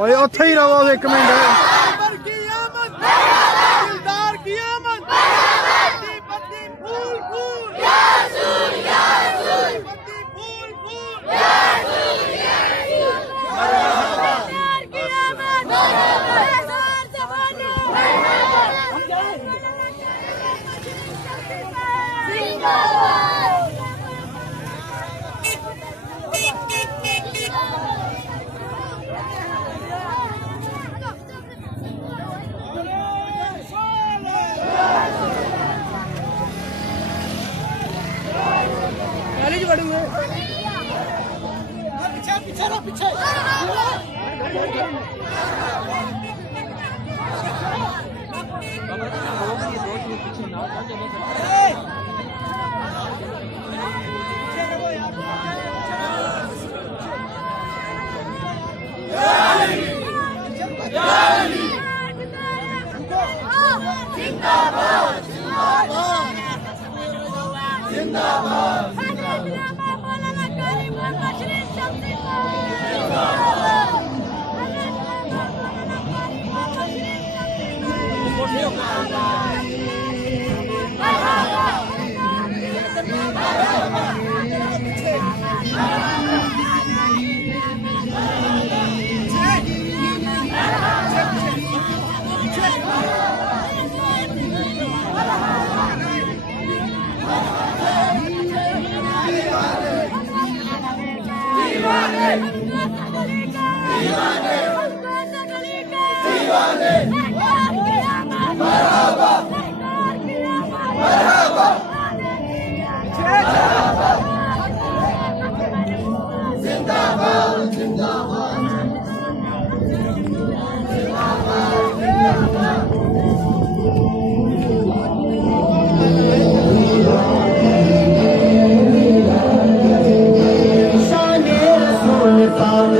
ओए उत्थे ही रहो एक मिनट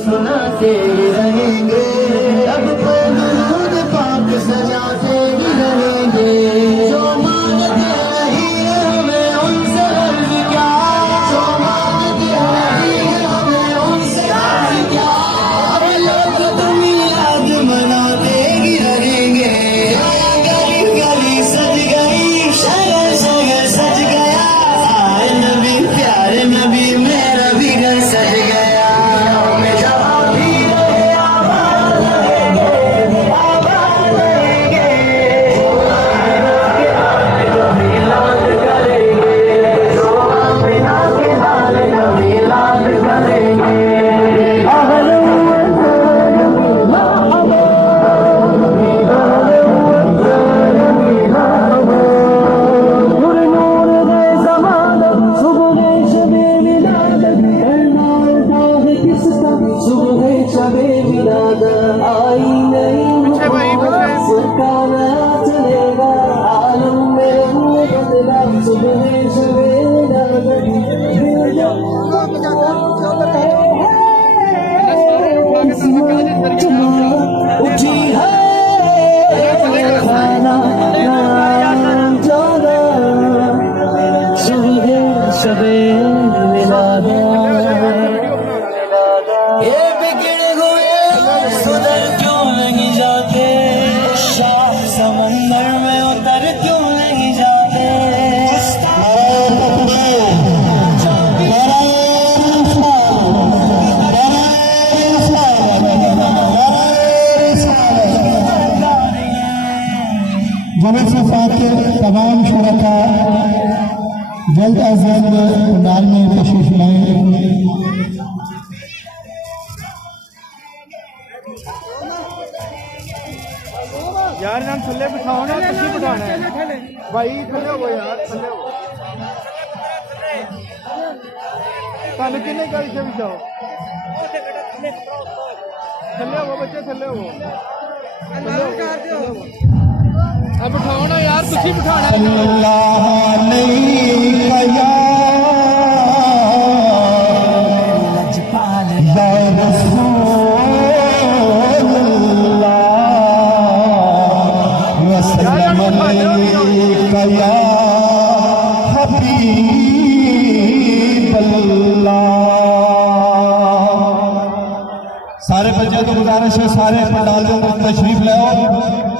सुनाते रहेंगे अब तो दुरूद पाक सजाते ही रहेंगे जो मांगते नहीं है हमें उनसे अर्ज क्या जो मांगते नहीं है हमें उनसे अर्ज क्या अब लोग तुम याद मनाते ही रहेंगे गली गली सज गई शहर शहर सज गया आए नबी प्यारे नबी मेरा भी घर सज गया तमाम शुरका जल्द अज जल्द पंडाल में तशरीफ लाएं। यार नाम थल्ले बिठाओ ना किसी बिठाना है भाई थल्ले हो यार थल्ले हो ताले किन्ने गाड़ी से बिठाओ थल्ले हो बच्चे थल्ले हो अब बिठाओ ना यार तुसी बिठाना अल्लाह नहीं कया सारे बच्चे तो गुजारिश है सारे पंडाल के अंदर तशरीफ ले आओ।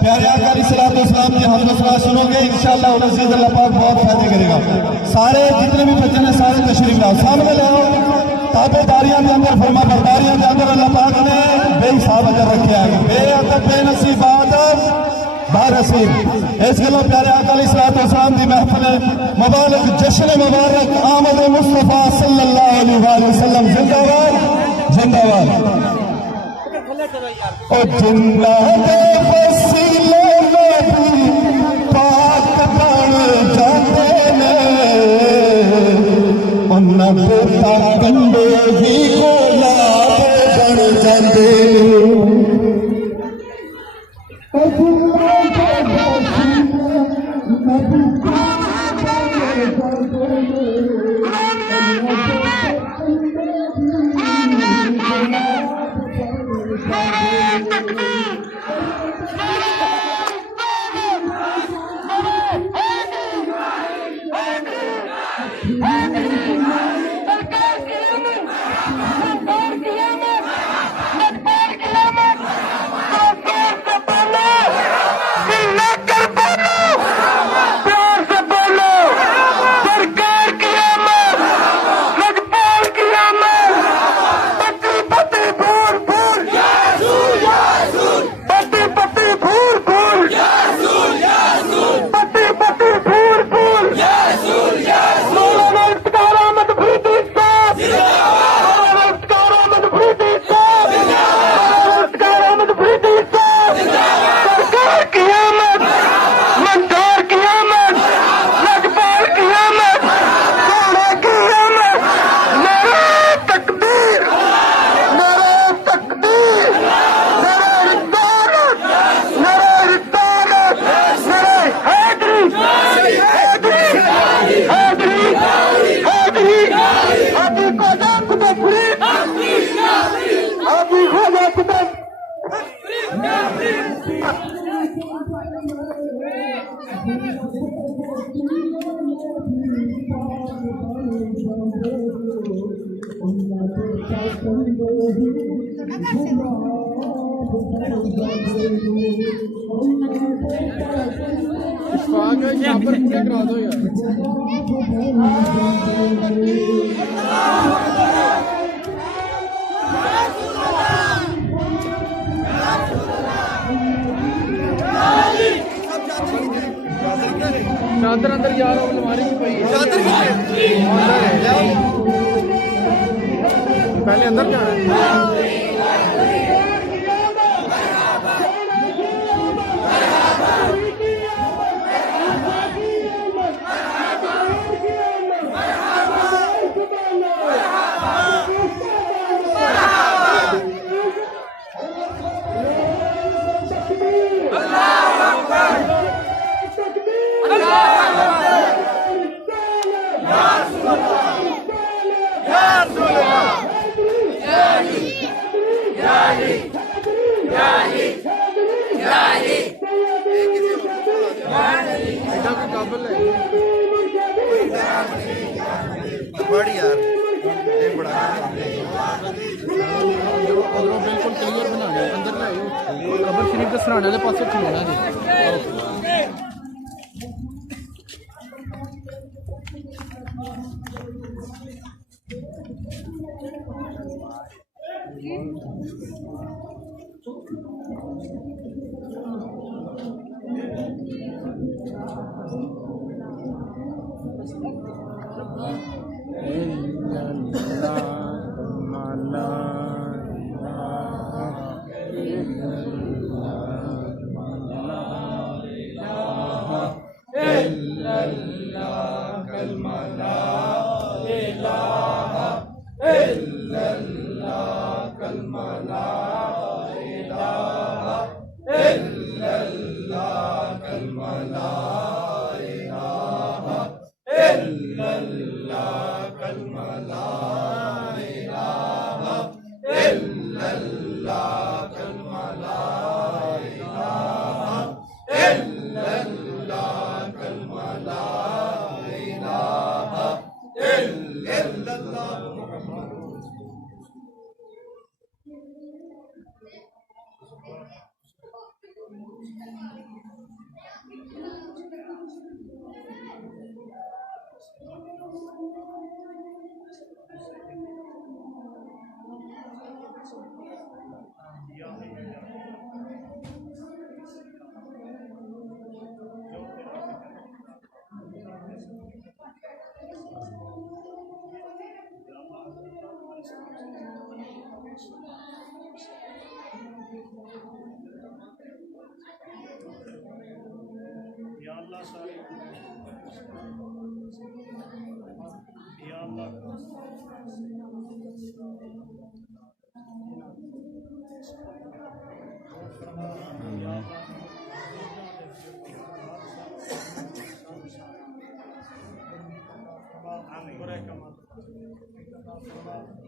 प्यारे आका अलैहिस्सलाम की हमद सलात सुनोगे इंशाअल्लाह अज़ीज़ अल्लाह पाक बहुत फायदे करेगा। सारे जितने भी बच्चे हैं सारे तशरीफ लाओ, सामने लाओ। ताबेदारियां के अंदर फरमा बरदारियां के अंदर अल्लाह पाक ने बेहिसाब अजर रखे हैं। बेअदब बेनसीब आदब बारसीब इस गलो प्यारे आका अलैहिस्सलाम की महफिल मुबारक जश्न मुबारक आमद मुस्तफा सल्लल्लाहु अलैहि वसल्लम जिंदाबाद जिंदाबाद। और जिंदा दे वसीले नबी पाक बन जाते ने उन्हां दे कंडे ही गुलाब बन जाते। चादर अंदर जा रहा हूँ अलमारी में पड़ी पहले अंदर जाना है। बिल्कुल क्लियर बनाना अंदर लाओ कबर शरीफ के सराने के पास खलोना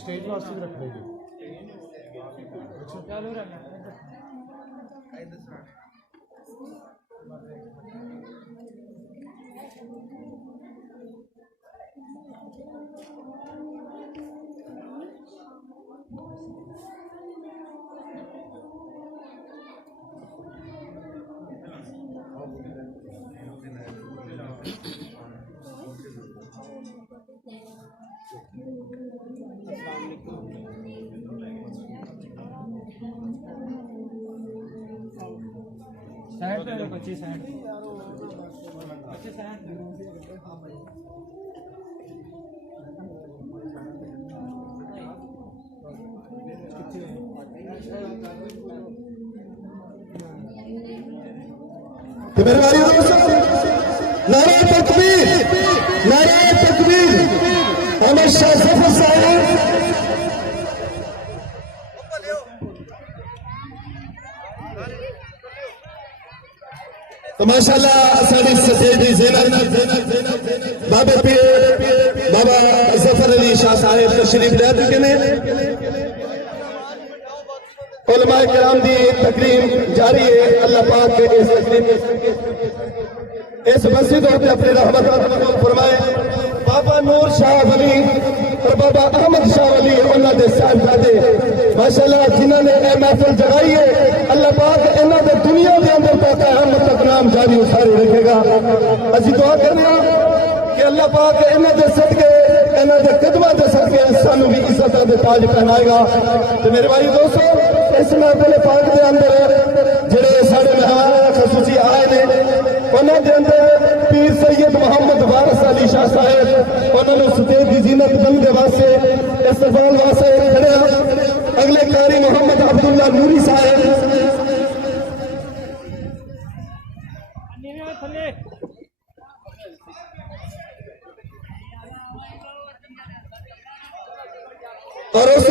स्टेज वास्ते भी रख लेंगे साइड पे बच्चे साइड बच्चे साइड तो मेरे भाई नारे तकबीर अहमद शाह साहब तो माशाल्लाह साड़ी सफेदी ज़ीनत बाबा पीर बाबा जफर अली शाह साहब तशरीफ ले चुके हैं। उलमाए किराम दी तकरीम जारी है। अल्लाह पाक के इस तकरीम इस मस्जिद और अपनी रहमत फरमाए। बाबा नूर शाह वली और बाबा अहमद शाह वली उन्होंने साहिबजादे माशाल्लाह जिन्होंने यह महफिल जगाई है। अल्लाह पाक इन्होंने दुनिया के अंदर तक अहमद तक नाम जारी उसारी रखेगा। असी दुआ करने कि अल्लाह पाक इन्होंने सदके इन्होंने कदमां के सदके सानू भी इज्जत के ताज पहनाएगा। तो मेरे भाई दोस्तों इस महफिल पाक के अंदर जेड़े साढ़े मेहमान खसूसी आए ने उन्होंने अंदर पीर सैयद मोहम्मद वारिस अली शाह साहब उन्होंने स्टेज की जीनत बनने वास्ते इस्तकबाल वास्ते खड़े। अगले कारी मोहम्मद अब्दुल्ला नूरी साहब